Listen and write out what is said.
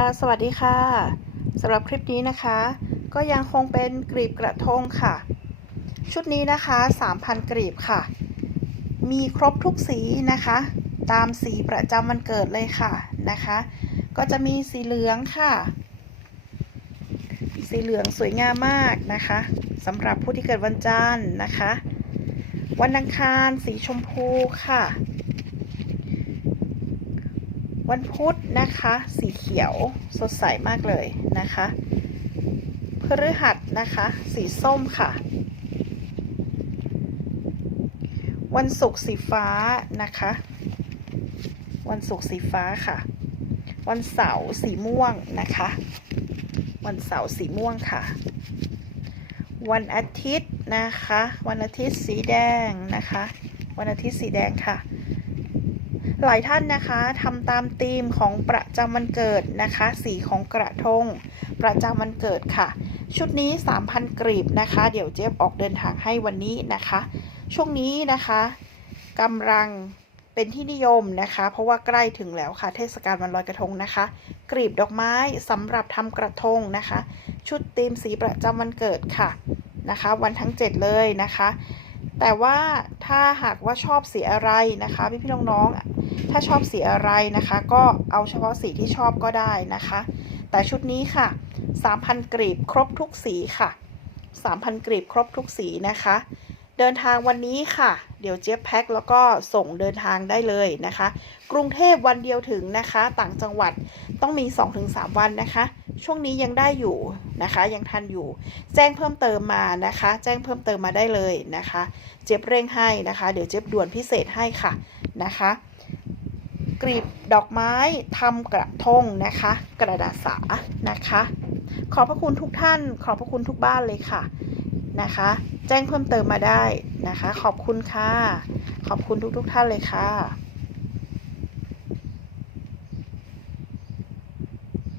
ค่ะ สวัสดีค่ะสำหรับคลิปนี้นะคะ ก็ยังคงเป็นกรีบกระทงค่ะ ชุดนี้นะคะ 3,000กรีบค่ะ มีครบทุกสีนะคะ ตามสีประจำวันเกิดเลยค่ะนะคะ ก็จะมีสีเหลืองค่ะ สีเหลืองสวยงามมากนะคะสำหรับผู้ที่เกิดวันจันทร์นะคะ วันอังคารสีชมพูค่ะ วันพุธนะคะ สีเขียวสดใสมากเลยนะคะพฤหัสนะคะ สีส้มค่ะ วันศุกร์สีฟ้านะคะ วันศุกร์สีฟ้าค่ะ วันเสาร์สีม่วงนะคะ วันเสาร์สีม่วงค่ะ วันอาทิตย์นะคะ วันอาทิตย์สีแดงนะคะ วันอาทิตย์สีแดงค่ะ หลายท่านนะคะทำตามธีมของประจำวันเกิดนะคะ สีของกระทง ประจำวันเกิดค่ะ ชุดนี้ 3,000 กรีบนะคะ เดี๋ยวเจ๊บออกเดินทางให้วันนี้นะคะ ช่วงนี้นะคะกำลังเป็นที่นิยมนะคะ เพราะว่าใกล้ถึงแล้วค่ะ เทศกาลวันลอยกระทงนะคะ กรีบดอกไม้สำหรับทำกระทงนะคะ ชุดธีมสีประจำวันเกิดค่ะนะคะ วันทั้ง 7 เลยนะคะ แต่ว่าถ้าหากว่าชอบสีอะไรนะคะพี่พี่น้องๆถ้าชอบสีอะไรนะคะ ก็เอาเฉพาะสีที่ชอบก็ได้นะคะ แต่ชุดนี้ค่ะ 3,000กรีบครบทุกสีค่ะ 3,000กรีบครบทุกสีนะคะ เดินทางวันนี้ค่ะ เดี๋ยวเจี๊ยบแพ็คแล้วก็ส่งเดินทางได้เลยนะคะ กรุงเทพวันเดียวถึงนะคะ ต่างจังหวัดต้องมี 2-3 วันนะคะ ช่วงนี้ยังได้อยู่นะคะ ยังทันอยู่ แจ้งเพิ่มเติมมานะคะ แจ้งเพิ่มเติมมาได้เลยนะคะ เจี๊ยบเร่งให้นะคะ เดี๋ยวเจี๊ยบด่วนพิเศษให้ค่ะนะคะ กรีบดอกไม้ทำกระทงนะคะ กระดาษสานะคะ ขอบพระคุณทุกท่าน ขอบพระคุณทุกบ้านเลยค่ะนะคะ แจ้งเพิ่มเติมมาได้นะคะ ขอบคุณค่ะ ขอบคุณทุกๆทท่านเลยค่ะ